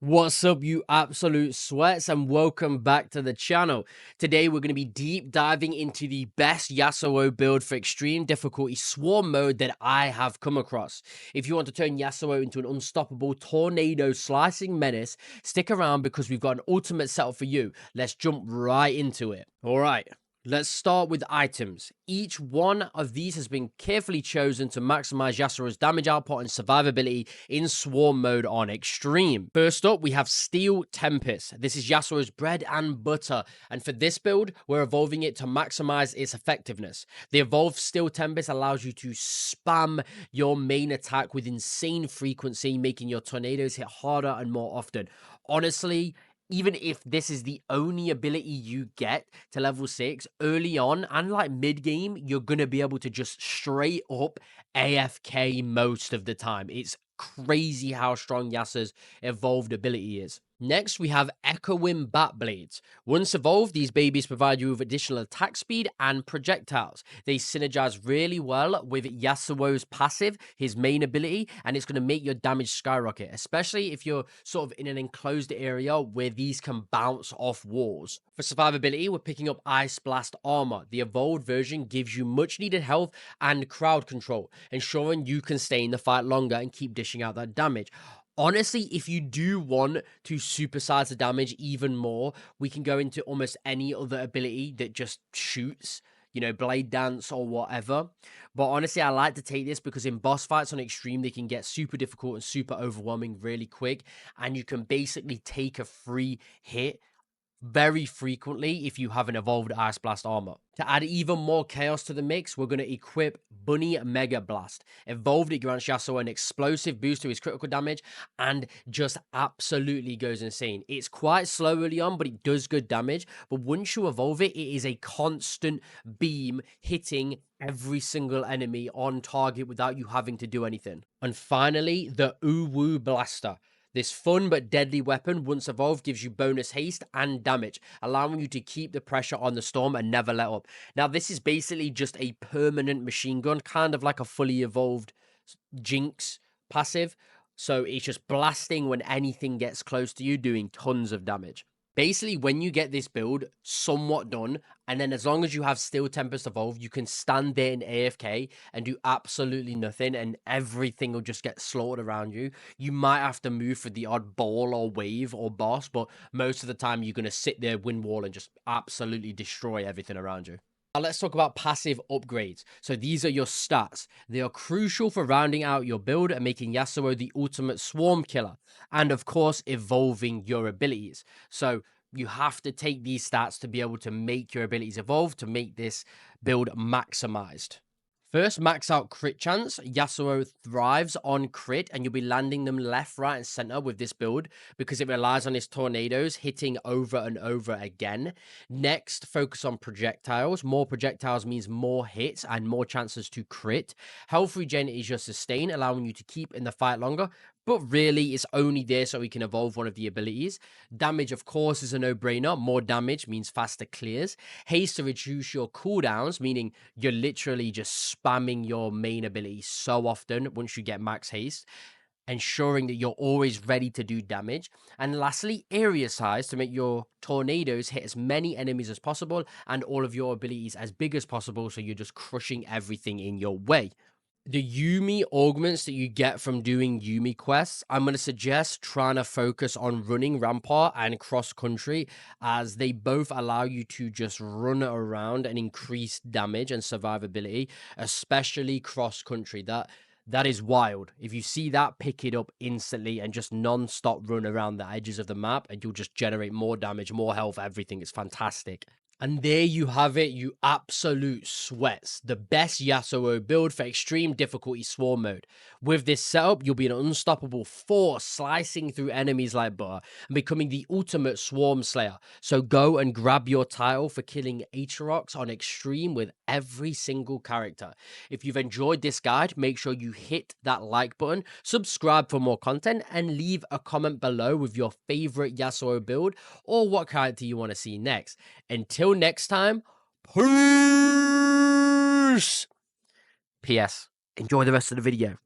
What's up, you absolute sweats, and welcome back to the channel. Today we're going to be deep diving into the best Yasuo build for extreme difficulty swarm mode that I have come across. If you want to turn Yasuo into an unstoppable tornado slicing menace, stick around because we've got an ultimate setup for you. Let's jump right into it. All right. Let's start with items. Each one of these has been carefully chosen to maximize Yasuo's damage output and survivability in swarm mode on extreme. First up, we have Steel Tempest. This is Yasuo's bread and butter, and for this build, we're evolving it to maximize its effectiveness. The evolved Steel Tempest allows you to spam your main attack with insane frequency, making your tornadoes hit harder and more often. Honestly, even if this is the only ability you get to level 6 early on and like mid game, you're going to be able to just straight up AFK most of the time. It's crazy how strong Yasuo's evolved ability is. Next, we have Echoing Batblades. Once evolved, these babies provide you with additional attack speed and projectiles. They synergize really well with Yasuo's passive, his main ability, and it's going to make your damage skyrocket, especially if you're sort of in an enclosed area where these can bounce off walls. For survivability, we're picking up Iceblast Armor. The evolved version gives you much needed health and crowd control, ensuring you can stay in the fight longer and keep dishing out that damage. Honestly, if you do want to supersize the damage even more, we can go into almost any other ability that just shoots, you know, Blade Dance or whatever. But honestly, I like to take this because in boss fights on extreme, they can get super difficult and super overwhelming really quick. And you can basically take a free hit very frequently if you have an evolved Iceblast Armor. To add even more chaos to the mix, we're going to equip Bunny Mega Blast. Evolved, it grants Yasuo an explosive boost to his critical damage and just absolutely goes insane. It's quite slow early on, but it does good damage. But once you evolve it, it is a constant beam hitting every single enemy on target without you having to do anything. And finally, the UwU Blaster. This fun but deadly weapon, once evolved, gives you bonus haste and damage, allowing you to keep the pressure on the storm and never let up. Now, this is basically just a permanent machine gun, kind of like a fully evolved Jinx passive. So it's just blasting when anything gets close to you, doing tons of damage. Basically, when you get this build somewhat done, and then as long as you have Steel Tempest evolved, you can stand there in AFK and do absolutely nothing, and everything will just get slaughtered around you. You might have to move for the odd ball or wave or boss, but most of the time you're going to sit there, win wall, and just absolutely destroy everything around you. Now let's talk about passive upgrades. So these are your stats. They are crucial for rounding out your build and making Yasuo the ultimate swarm killer. And of course, evolving your abilities. So you have to take these stats to be able to make your abilities evolve to make this build maximized. First, max out crit chance. Yasuo thrives on crit, and you'll be landing them left, right, and center with this build because it relies on his tornadoes hitting over and over again. Next, focus on projectiles. More projectiles means more hits and more chances to crit. Health regen is your sustain, allowing you to keep in the fight longer, but really it's only there so we can evolve one of the abilities. Damage, of course, is a no-brainer. More damage means faster clears. Haste to reduce your cooldowns, meaning you're literally just spamming your main ability so often once you get max haste, ensuring that you're always ready to do damage. And lastly, area size to make your tornadoes hit as many enemies as possible and all of your abilities as big as possible, so you're just crushing everything in your way. The Yumi augments that you get from doing Yumi quests, I'm going to suggest trying to focus on running Rampart and cross country, as they both allow you to just run around and increase damage and survivability, especially cross country. That is wild. If you see that, pick it up instantly and just non-stop run around the edges of the map, and you'll just generate more damage, more health, everything. It's fantastic. And there you have it, you absolute sweats. The best Yasuo build for extreme difficulty swarm mode. With this setup, you'll be an unstoppable force, slicing through enemies like butter and becoming the ultimate swarm slayer. So go and grab your title for killing Aatrox on extreme with every single character. If you've enjoyed this guide, make sure you hit that like button, subscribe for more content, and leave a comment below with your favorite Yasuo build or what character you want to see next. Until next time, peace. P.S. Enjoy the rest of the video.